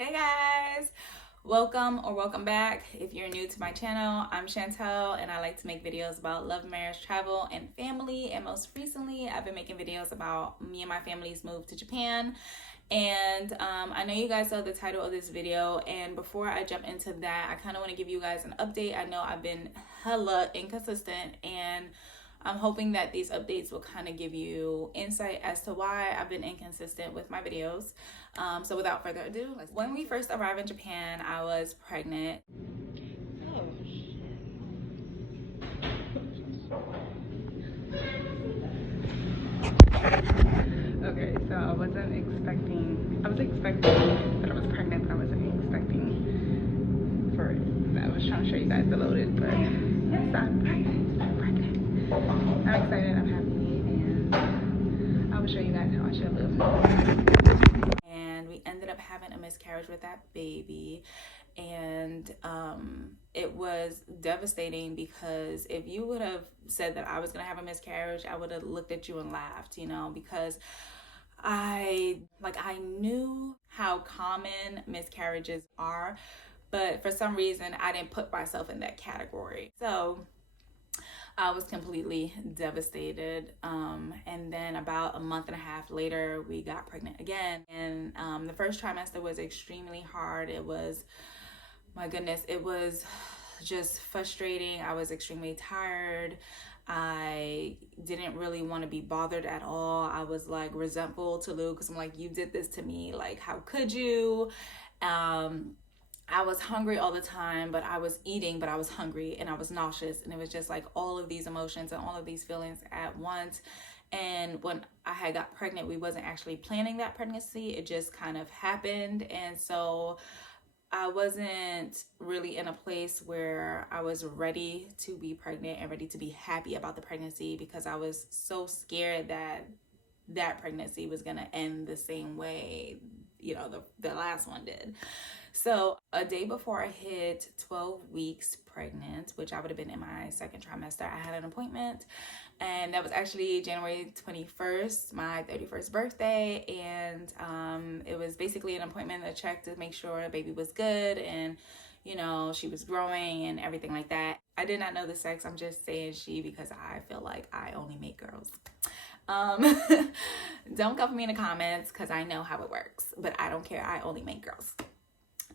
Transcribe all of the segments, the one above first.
Hey guys, welcome back. If you're new to my channel, I'm Chantel and I like to make videos about love, marriage, travel, and family. And most recently, I've been making videos about me and my family's move to Japan. And I know you guys saw the title of this video, and before I jump into that, I kind of want to give you guys an update. I know I've been hella inconsistent, and I'm hoping that these updates will kind of give you insight as to why I've been inconsistent with my videos. So without further ado, when we first arrived in Japan, I was pregnant. Oh, shit. Okay, so I was expecting that I was pregnant, but I wasn't expecting for it. I was trying to show you guys the loaded, but yes, I'm pregnant. I'm excited, I'm happy, and I will show you guys how I should live. And we ended up having a miscarriage with that baby, and it was devastating because if you would have said that I was gonna have a miscarriage, I would have looked at you and laughed, because I knew how common miscarriages are, but for some reason I didn't put myself in that category. So I was completely devastated. And then about a month and a half later, we got pregnant again. And the first trimester was extremely hard. It was, my goodness, it was just frustrating. I was extremely tired. I didn't really want to be bothered at all. I was like resentful to Lou because I'm like, you did this to me. Like, how could you? I was hungry all the time, but I was eating, but I was hungry and I was nauseous. And it was just like all of these emotions and all of these feelings at once. And when I had got pregnant, we wasn't actually planning that pregnancy. It just kind of happened. And so I wasn't really in a place where I was ready to be pregnant and ready to be happy about the pregnancy because I was so scared that that pregnancy was going to end the same way, the last one did. So a day before I hit 12 weeks pregnant, which I would have been in my second trimester, I had an appointment, and that was actually January 21st, my 31st birthday. And it was basically an appointment to check to make sure the baby was good and she was growing and everything like that. I did not know the sex. I'm just saying she because I feel like I only make girls. Don't come for me in the comments because I know how it works, but I don't care. I only make girls.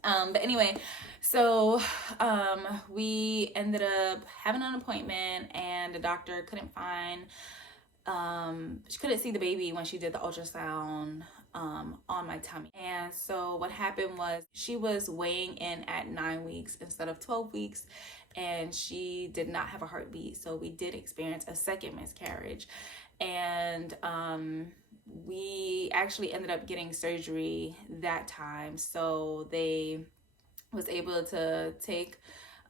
But anyway, so we ended up having an appointment, and the doctor couldn't find, she couldn't see the baby when she did the ultrasound on my tummy. And so what happened was she was weighing in at 9 weeks instead of 12 weeks, and she did not have a heartbeat. So we did experience a second miscarriage. And we actually ended up getting surgery that time. So they was able to take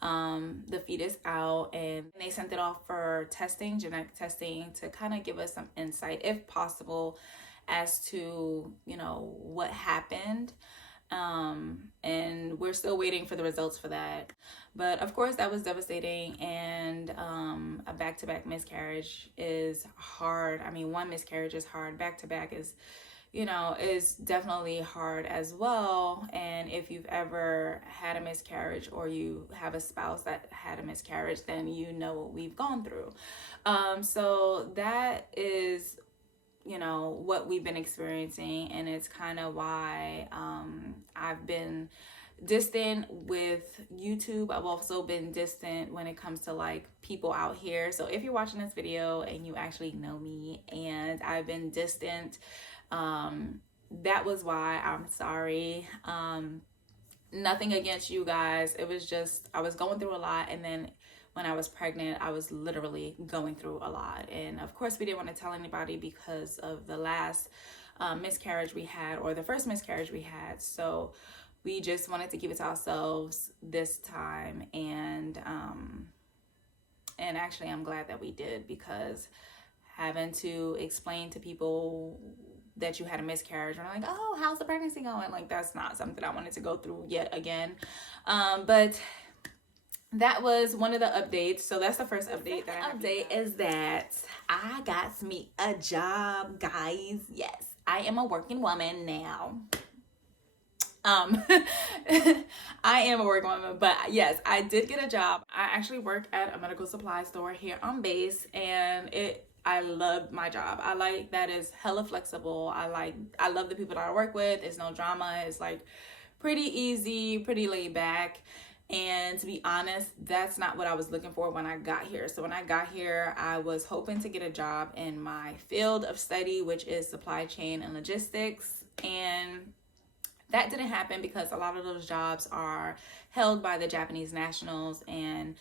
the fetus out, and they sent it off for testing, genetic testing, to kind of give us some insight, if possible, as to, what happened. And we're still waiting for the results for that. But of course that was devastating, and a back-to-back miscarriage is hard. I mean, one miscarriage is hard. Back-to-back is definitely hard as well. And if you've ever had a miscarriage or you have a spouse that had a miscarriage, then you know what we've gone through. So that is what we've been experiencing, and it's kind of why I've been distant with YouTube. I've also been distant when it comes to like people out here. So if you're watching this video and you actually know me and I've been distant, that was why. I'm sorry. Nothing against you guys. It was just I was going through a lot, and then when I was pregnant, I was literally going through a lot. And of course we didn't want to tell anybody because of the last miscarriage we had, or the first miscarriage we had. So we just wanted to keep it to ourselves this time. And actually I'm glad that we did, because having to explain to people that you had a miscarriage and like, oh, how's the pregnancy going? Like, that's not something I wanted to go through yet again. But that was one of the updates. So that's the first update that I have. Update is that I got me a job, guys. Yes, I am a working woman now. Um, I am a working woman, but yes, I did get a job. I actually work at a medical supply store here on base, and I love my job. I like that it's hella flexible. I love the people that I work with. It's no drama. It's like pretty easy, pretty laid back. And to be honest, that's not what I was looking for when I got here. So when I got here, I was hoping to get a job in my field of study, which is supply chain and logistics. And that didn't happen because a lot of those jobs are held by the Japanese nationals, and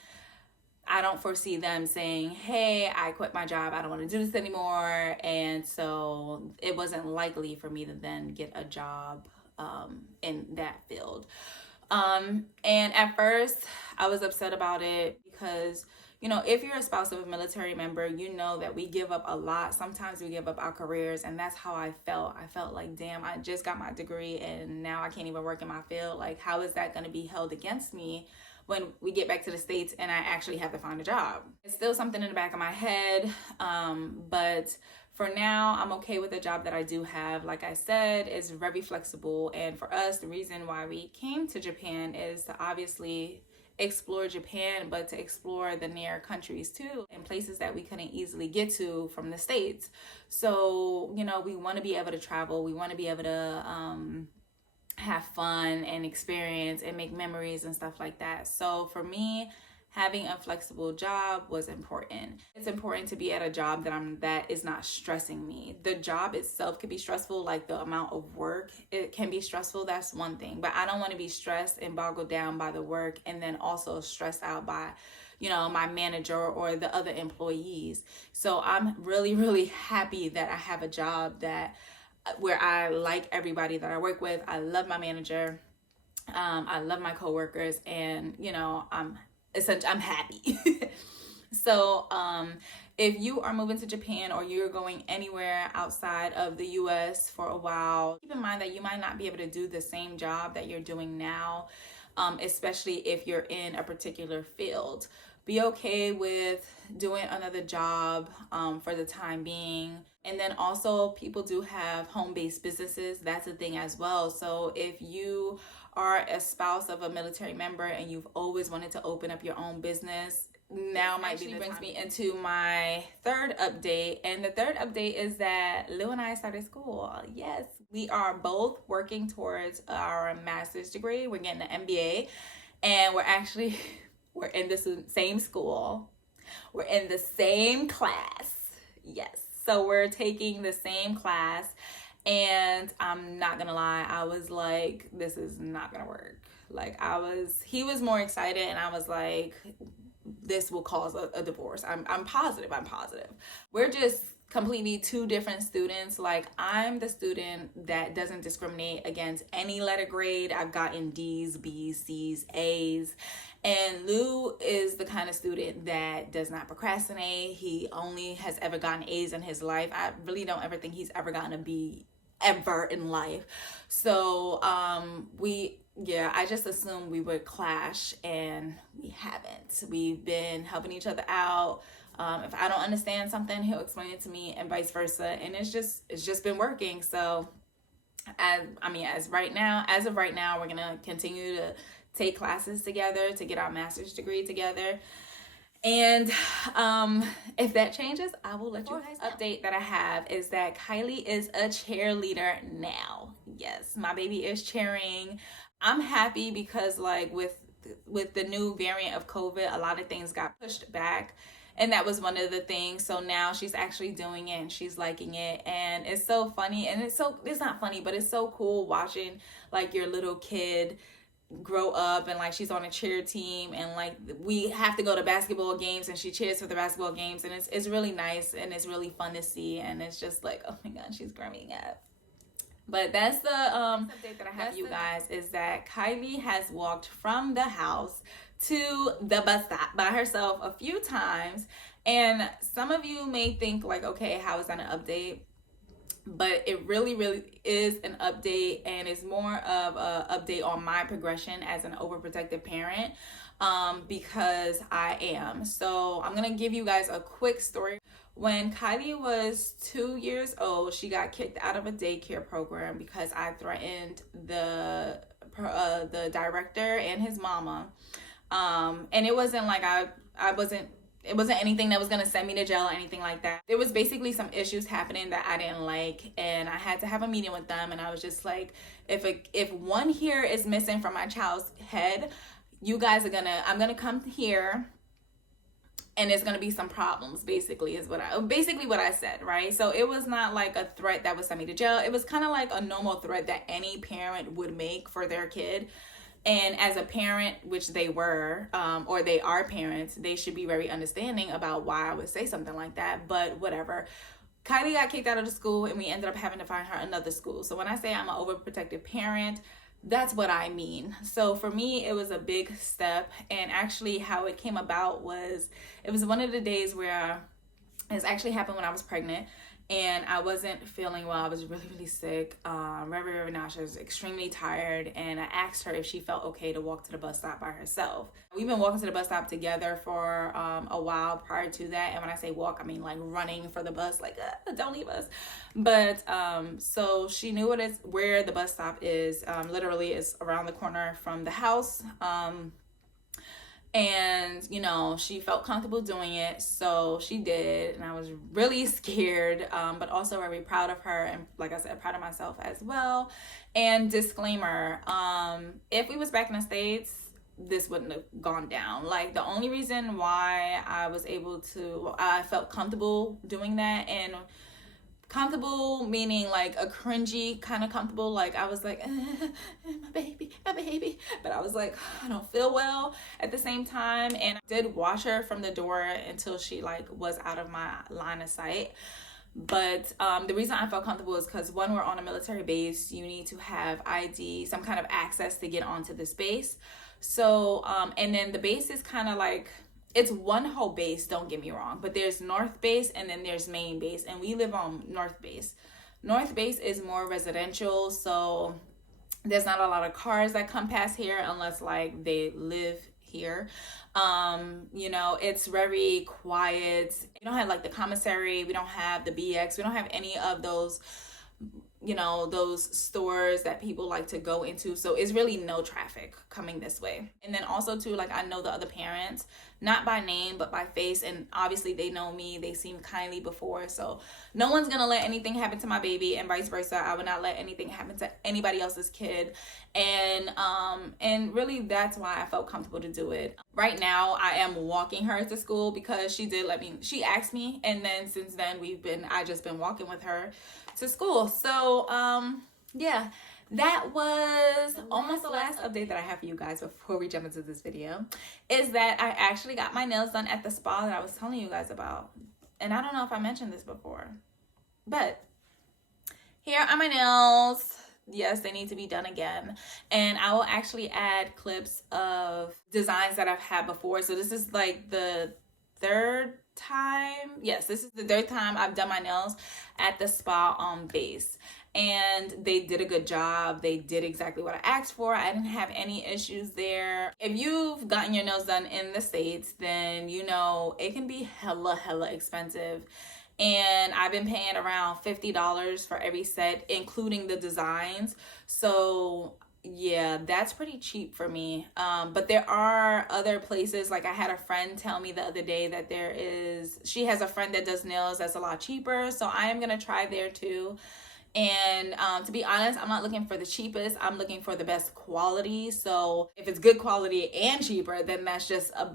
I don't foresee them saying, hey, I quit my job, I don't want to do this anymore. And so it wasn't likely for me to then get a job in that field. And at first I was upset about it because, you know, if you're a spouse of a military member, you know that we give up a lot. Sometimes we give up our careers, and that's how I felt. I felt like, damn, I just got my degree and now I can't even work in my field. Like, how is that going to be held against me when we get back to the States and I actually have to find a job? It's still something in the back of my head, but for now, I'm okay with the job that I do have. Like I said, it's very flexible. And for us, the reason why we came to Japan is to obviously explore Japan, but to explore the near countries too, and places that we couldn't easily get to from the States. So, you know, we want to be able to travel. We want to be able to have fun and experience and make memories and stuff like that. So for me, having a flexible job was important. It's important to be at a job that is not stressing me. The job itself can be stressful, like the amount of work, it can be stressful. That's one thing. But I don't want to be stressed and boggled down by the work and then also stressed out by, you know, my manager or the other employees. So I'm really, really happy that I have a job where I like everybody that I work with. I love my manager. I love my coworkers, and you know, I'm happy. So if you are moving to Japan or you're going anywhere outside of the US for a while, keep in mind that you might not be able to do the same job that you're doing now, especially if you're in a particular field. Be okay with doing another job for the time being. And then also, people do have home-based businesses. That's a thing as well. So if you are a spouse of a military member and you've always wanted to open up your own business, now might be the time. Brings me into my third update. And the third update is that Lou and I started school. Yes, we are both working towards our master's degree. We're getting an MBA, and we're in the same school. We're in the same class. Yes. So we're taking the same class, and I'm not gonna lie, I was like, this is not gonna work. Like, he was more excited, and I was like, this will cause a divorce. I'm positive. We're just completely two different students. Like, I'm the student that doesn't discriminate against any letter grade. I've gotten D's, B's, C's, A's. And Lou is the kind of student that does not procrastinate. He only has ever gotten A's in his life. I really don't ever think he's ever gotten a B ever in life. So I just assumed we would clash, and we haven't. We've been helping each other out. If I don't understand something, he'll explain it to me, and vice versa. And it's just been working. So as of right now, we're gonna continue to take classes together to get our master's degree together. And if that changes, I will let you guys know. Update that I have is that Kylie is a cheerleader now. Yes, my baby is cheering. I'm happy because, like, with the new variant of COVID, a lot of things got pushed back. And that was one of the things. So now she's actually doing it and she's liking it. And it's so funny. And it's not funny, but it's so cool watching, like, your little kid grow up, and like she's on a cheer team, and like we have to go to basketball games and she cheers for the basketball games, and it's really nice and it's really fun to see, and it's just like, oh my god, she's growing up. But that's the update that I have for you guys, is that Kylie has walked from the house to the bus stop by herself a few times. And some of you may think like, okay, how is that an update? But it really, really is an update, and it's more of an update on my progression as an overprotective parent, because I am. So I'm going to give you guys a quick story. When Kylie was 2 years old, she got kicked out of a daycare program because I threatened the director and his mama. And it wasn't like it wasn't anything that was going to send me to jail or anything like that. There was basically some issues happening that I didn't like, and I had to have a meeting with them. And I was just like, if one hair is missing from my child's head, you guys I'm gonna come here, and there's gonna be some problems. Basically what I said, right? So it was not like a threat that would send me to jail. It was kind of like a normal threat that any parent would make for their kid. And as a parent, which they were, or they are parents, they should be very understanding about why I would say something like that. But whatever. Kylie got kicked out of the school, and we ended up having to find her another school. So when I say I'm an overprotective parent, that's what I mean. So for me, it was a big step. And actually how it came about was, it was one of the days where it actually happened when I was pregnant. And I wasn't feeling well. I was really, really sick, very, very nauseous, extremely tired. And I asked her if she felt okay to walk to the bus stop by herself. We've been walking to the bus stop together for a while prior to that. And when I say walk, I mean like running for the bus, like, don't leave us. But so she knew where the bus stop is. Literally, it's around the corner from the house. And, she felt comfortable doing it, so she did, and I was really scared, but also very proud of her, and like I said, proud of myself as well. And disclaimer, if we was back in the States, this wouldn't have gone down. Like, the only reason why I felt comfortable doing that, and comfortable meaning like a cringy kind of comfortable, like I was like, my baby, but I was like, I don't feel well at the same time. And I did watch her from the door until she like was out of my line of sight. But the reason I felt comfortable is because, one, we're on a military base. You need to have ID, some kind of access to get onto this base. So and then the base is kind of like, it's one whole base, don't get me wrong, but there's North Base and then there's Main Base, and we live on North Base. North Base is more residential, so there's not a lot of cars that come past here unless like they live here. It's very quiet. We don't have like the commissary, we don't have the BX, we don't have any of those those stores that people like to go into. So it's really no traffic coming this way. And then also too, like, I know the other parents, not by name, but by face. And obviously they know me, they seem kindly before. So no one's going to let anything happen to my baby, and vice versa. I would not let anything happen to anybody else's kid. And really that's why I felt comfortable to do it. Right now I am walking her to school because she asked me. And then since then I just been walking with her to school. So yeah, that was almost the last update that I have for you guys before we jump into this video, is that I actually got my nails done at the spa that I was telling you guys about. And I don't know if I mentioned this before, but here are my nails. Yes, they need to be done again. And I will actually add clips of designs that I've had before. So this is like the third time. Yes, this is the third time I've done my nails at the spa on base. And they did a good job. They did exactly what I asked for. I didn't have any issues there. If you've gotten your nails done in the States, then it can be hella expensive. And I've been paying around $50 for every set, including the designs. So yeah, that's pretty cheap for me. But there are other places. Like, I had a friend tell me the other day that she has a friend that does nails that's a lot cheaper. So I am going to try there too. And to be honest, I'm not looking for the cheapest. I'm looking for the best quality. So if it's good quality and cheaper, then that's just a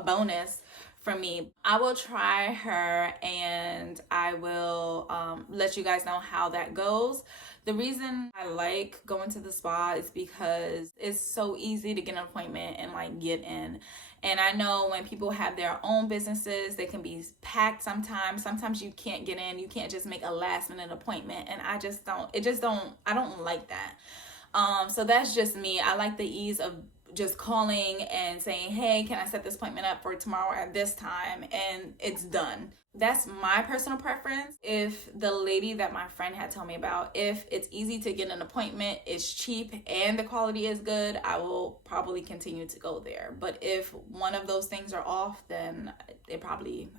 bonus for me. I will try her, and I will let you guys know how that goes. The reason I like going to the spa is because it's so easy to get an appointment and like get in. And I know when people have their own businesses, they can be packed sometimes. Sometimes you can't get in. You can't just make a last minute appointment. And I don't like that. So that's just me. I like the ease of just calling and saying, hey, can I set this appointment up for tomorrow at this time? And it's done. That's my personal preference. If the lady that my friend had told me about, if it's easy to get an appointment, it's cheap, and the quality is good, I will probably continue to go there. But if one of those things are off, then I probably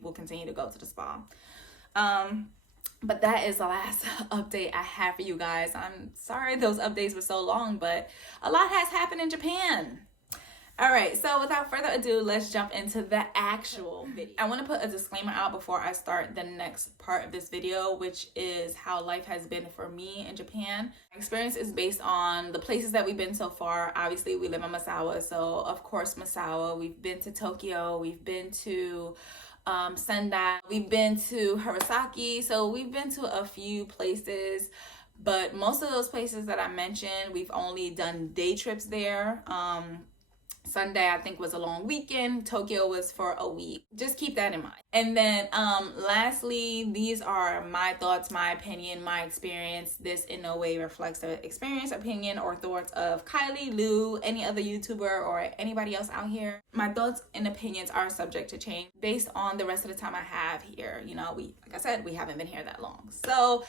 will continue to go to the spa. But that is the last update I have for you guys. I'm sorry those updates were so long, but a lot has happened in Japan. All right, so without further ado, let's jump into the actual video. I want to put a disclaimer out before I start the next part of this video, which is how life has been for me in Japan. My experience is based on the places that we've been so far. Obviously, we live in Misawa, so of course Misawa. We've been to Tokyo, we've been to Sendai, we've been to Hirosaki, so we've been to a few places. But most of those places that I mentioned, we've only done day trips there. Sunday, I think, was a long weekend. Tokyo was for a week. Just keep that in mind. And then lastly, these are my thoughts, my opinion, my experience. This in no way reflects the experience, opinion, or thoughts of Kylie, Lou, any other YouTuber, or anybody else out here. My thoughts and opinions are subject to change based on the rest of the time I have here. You know, like I said, we haven't been here that long. So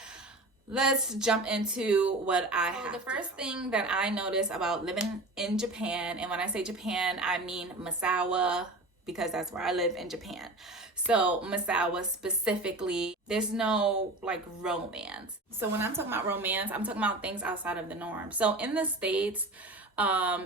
let's jump into what I have. The first thing that I noticed about living in Japan, and when I say Japan, I mean Misawa, because that's where I live in Japan. So Misawa specifically, there's no like romance. So when I'm talking about romance, I'm talking about things outside of the norm. So in the States,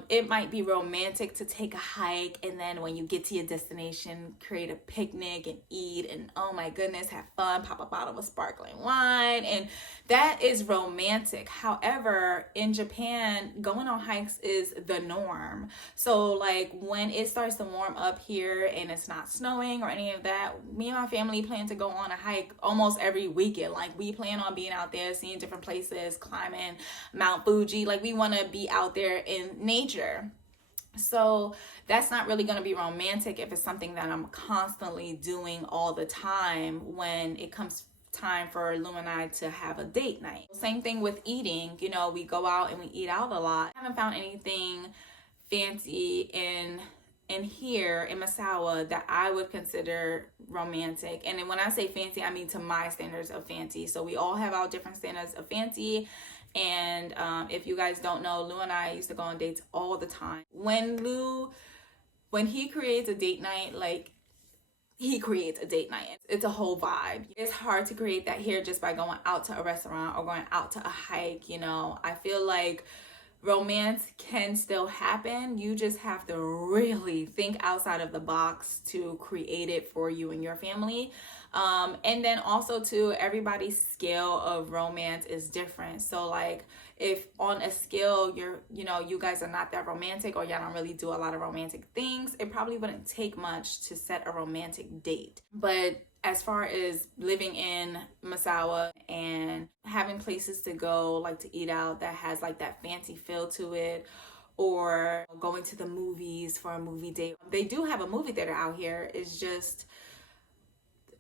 it might be romantic to take a hike, and then when you get to your destination, create a picnic and eat, and oh my goodness, have fun, pop a bottle of sparkling wine, and that is romantic. However, in Japan, going on hikes is the norm. So like when it starts to warm up here and it's not snowing or any of that, me and my family plan to go on a hike almost every weekend. Like we plan on being out there, seeing different places, climbing Mount Fuji. Like we want to be out there in nature. So that's not really going to be romantic if it's something that I'm constantly doing all the time when it comes time for Lou and I to have a date night. Same thing with eating. You know, we go out and we eat out a lot. I haven't found anything fancy in here in Misawa that I would consider romantic. And then when I say fancy, I mean to my standards of fancy. So we all have our different standards of fancy. And if you guys don't know, Lou and I used to go on dates all the time. When he creates a date night, like he creates a date night. It's a whole vibe. It's hard to create that here just by going out to a restaurant or going out to a hike. You know, I feel like romance can still happen. You just have to really think outside of the box to create it for you and your family. And then also too, everybody's scale of romance is different. So like if on a scale you guys are not that romantic, or y'all don't really do a lot of romantic things, it probably wouldn't take much to set a romantic date. But as far as living in Misawa and having places to go, like to eat out that has like that fancy feel to it, or going to the movies for a movie date. They do have a movie theater out here. It's just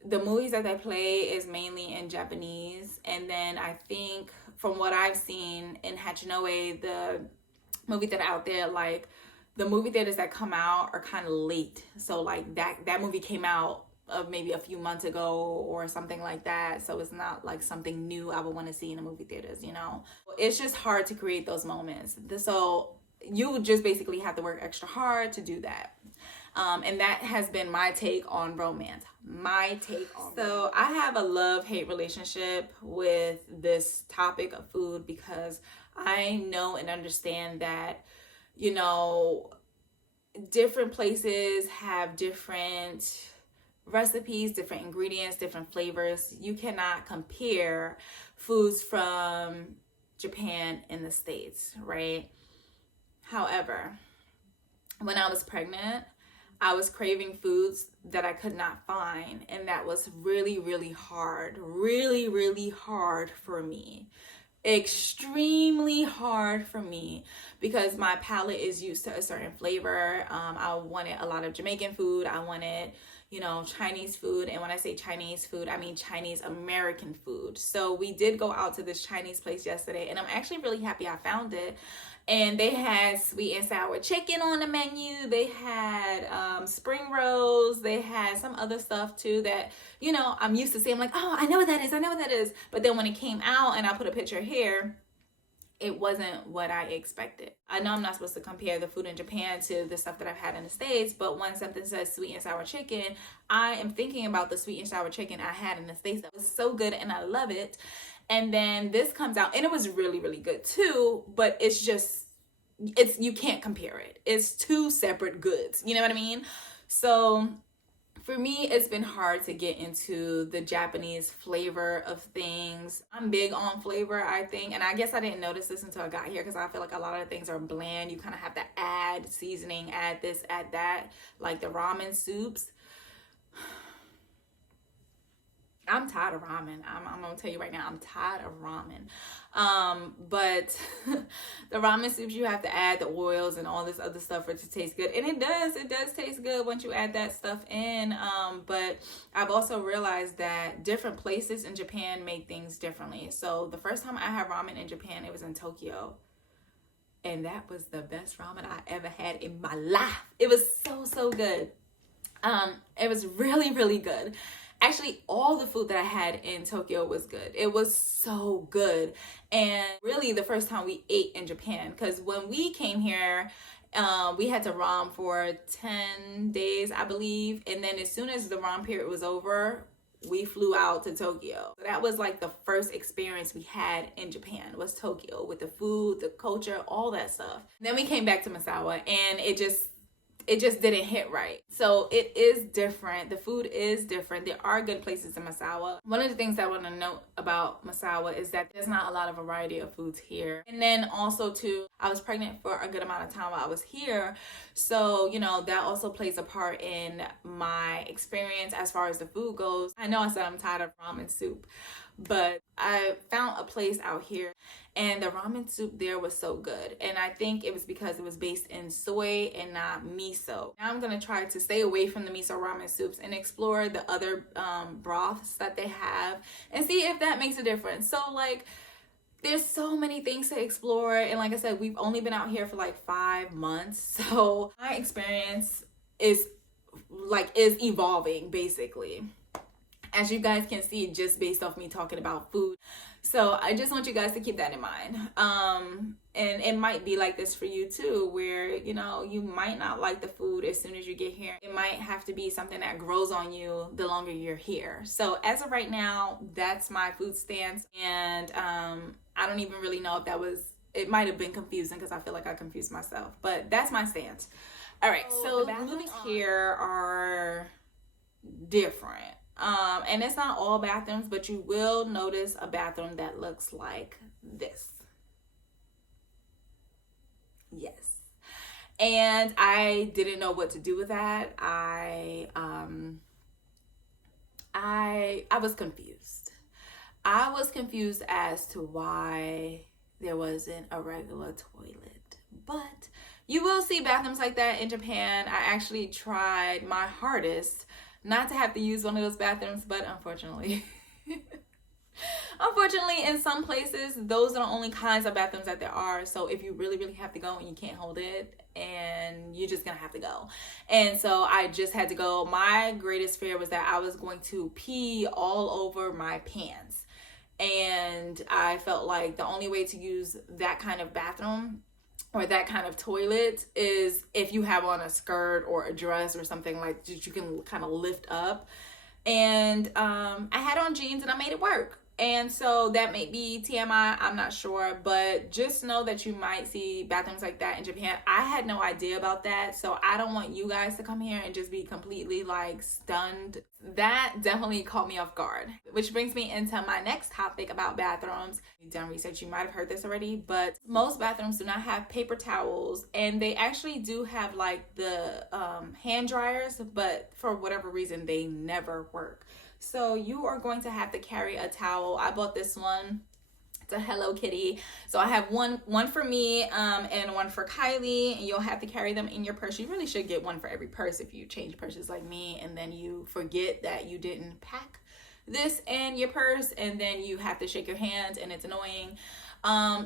the movies that they play is mainly in Japanese. And then I think from what I've seen in Hachinoe, the movie theater out there, like the movie theaters that come out are kind of late. So like that movie came out of maybe a few months ago or something like that. So it's not like something new I would want to see in the movie theaters, you know. It's just hard to create those moments. So you just basically have to work extra hard to do that. And that has been my take on romance. So I have a love-hate relationship with this topic of food, because I know and understand that, you know, different places have different recipes, different ingredients, different flavors. You cannot compare foods from Japan and the States, right? However, when I was pregnant, I was craving foods that I could not find, and that was really, really hard for me. Extremely hard for me, because my palate is used to a certain flavor. I wanted a lot of Jamaican food. I wanted, you know, Chinese food. And when I say Chinese food, I mean Chinese American food. So we did go out to this Chinese place yesterday, and I'm actually really happy I found it. And they had sweet and sour chicken on the menu. They had spring rolls. They had some other stuff too that, you know, I'm used to seeing. I'm like, oh, I know what that is. But then when it came out and I put a picture here, it wasn't what I expected. I know I'm not supposed to compare the food in Japan to the stuff that I've had in the States, but when something says sweet and sour chicken, I am thinking about the sweet and sour chicken I had in the States. That was so good and I love it. And then this comes out and it was really, really good too, but it's you can't compare it. It's two separate goods. You know what I mean? So for me, it's been hard to get into the Japanese flavor of things. I'm big on flavor, I think, and I guess I didn't notice this until I got here because I feel like a lot of things are bland. You kind of have to add seasoning, add this, add that, like the ramen soups. I'm tired of ramen. I'm gonna tell you right now, I'm tired of ramen. But the ramen soups, you have to add the oils and all this other stuff for it to taste good. And it does taste good once you add that stuff in. But I've also realized that different places in Japan make things differently. So the first time I had ramen in Japan, it was in Tokyo. And that was the best ramen I ever had in my life. It was so good. It was really, really good. Actually, all the food that I had in Tokyo was good. It was so good. And really the first time we ate in Japan, because when we came here, we had to ROM for 10 days, I believe. And then as soon as the ROM period was over, we flew out to Tokyo. That was like the first experience we had in Japan was Tokyo, with the food, the culture, all that stuff. Then we came back to Misawa and it just didn't hit right. So it is different. The food is different. There are good places in Misawa. One of the things I want to note about Misawa is that there's not a lot of variety of foods here. And then also too, I was pregnant for a good amount of time while I was here. So, that also plays a part in my experience as far as the food goes. I know I said I'm tired of ramen soup, but I found a place out here and the ramen soup there was so good. And I think it was because it was based in soy and not miso. Now I'm going to try to stay away from the miso ramen soups and explore the other broths that they have and see if that makes a difference. So there's so many things to explore. And like I said, we've only been out here for 5 months. So my experience is evolving basically, as you guys can see, just based off me talking about food. So I just want you guys to keep that in mind. And it might be like this for you too, where, you might not like the food as soon as you get here. It might have to be something that grows on you the longer you're here. So as of right now, that's my food stance. And I don't even really know if it might have been confusing because I feel like I confused myself, but that's my stance. All right, so the bathrooms here are different. And it's not all bathrooms, but you will notice a bathroom that looks like this. Yes. And I didn't know what to do with that. I was confused. I was confused as to why there wasn't a regular toilet. But you will see bathrooms like that in Japan. I actually tried my hardest not to have to use one of those bathrooms, but unfortunately in some places, those are the only kinds of bathrooms that there are. So if you really, really have to go and you can't hold it, and you're just gonna have to go. And so I just had to go. My greatest fear was that I was going to pee all over my pants. And I felt like the only way to use that kind of bathroom or that kind of toilet is if you have on a skirt or a dress or something like that you can kind of lift up. And I had on jeans and I made it work. And so that may be TMI, I'm not sure, but just know that you might see bathrooms like that in Japan. I had no idea about that, so I don't want you guys to come here and just be completely stunned. That definitely caught me off guard, which brings me into my next topic about bathrooms. If you've done research, you might have heard this already, but most bathrooms do not have paper towels, and they actually do have the hand dryers, but for whatever reason, they never work. So you are going to have to carry a towel. I bought this one. It's a Hello Kitty. So I have one for me and one for Kylie, and you'll have to carry them in your purse. You really should get one for every purse if you change purses like me and then you forget that you didn't pack this in your purse, and then you have to shake your hands and it's annoying.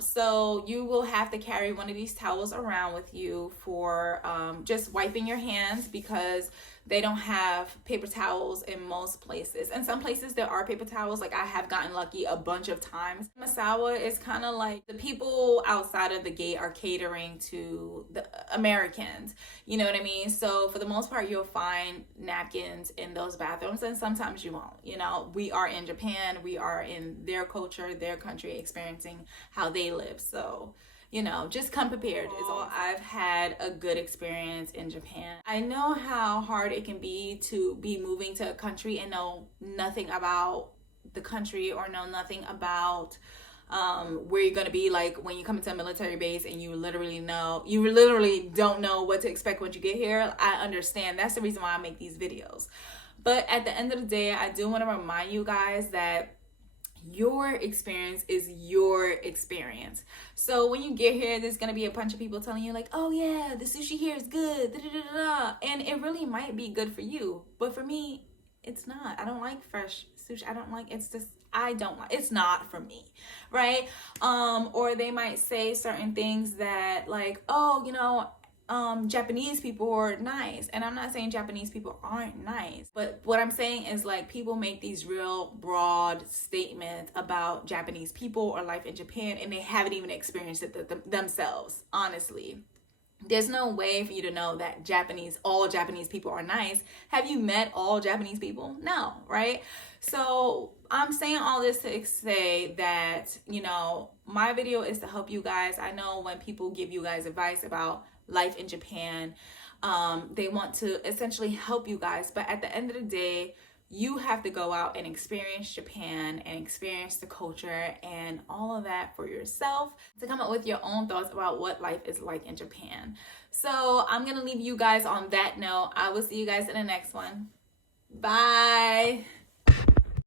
So you will have to carry one of these towels around with you for just wiping your hands, because They don't have paper towels in most places. And some places there are paper towels. Like I have gotten lucky a bunch of times. Misawa is kind of like the people outside of the gate are catering to the Americans. You know what I mean? So for the most part, you'll find napkins in those bathrooms, and sometimes you won't. You know, we are in Japan. We are in their culture, their country, experiencing how they live. So, you know, just come prepared is all. I've had a good experience in Japan. I know how hard it can be to be moving to a country and know nothing about the country or know nothing about where you're going to be, like when you come into a military base and you literally don't know what to expect when you get here. I understand. That's the reason why I make these videos. But at the end of the day, I do want to remind you guys that your experience is your experience. So when you get here, there's gonna be a bunch of people telling you like, oh yeah, the sushi here is good, da, da, da, da. And it really might be good for you, but for me, it's not. I don't like fresh sushi. It's not for me, right? Or they might say certain things that like, oh, you know, Japanese people are nice, and I'm not saying Japanese people aren't nice, but what I'm saying is like people make these real broad statements about Japanese people or life in Japan, and they haven't even experienced it themselves. Honestly, there's no way for you to know that all Japanese people are nice. Have you met all Japanese people? No, right? So I'm saying all this to say that, you know, my video is to help you guys. I know when people give you guys advice about life in Japan, they want to essentially help you guys, but at the end of the day, you have to go out and experience Japan and experience the culture and all of that for yourself to come up with your own thoughts about what life is like in Japan. So I'm gonna leave you guys on that note. I will see you guys in the next one. Bye.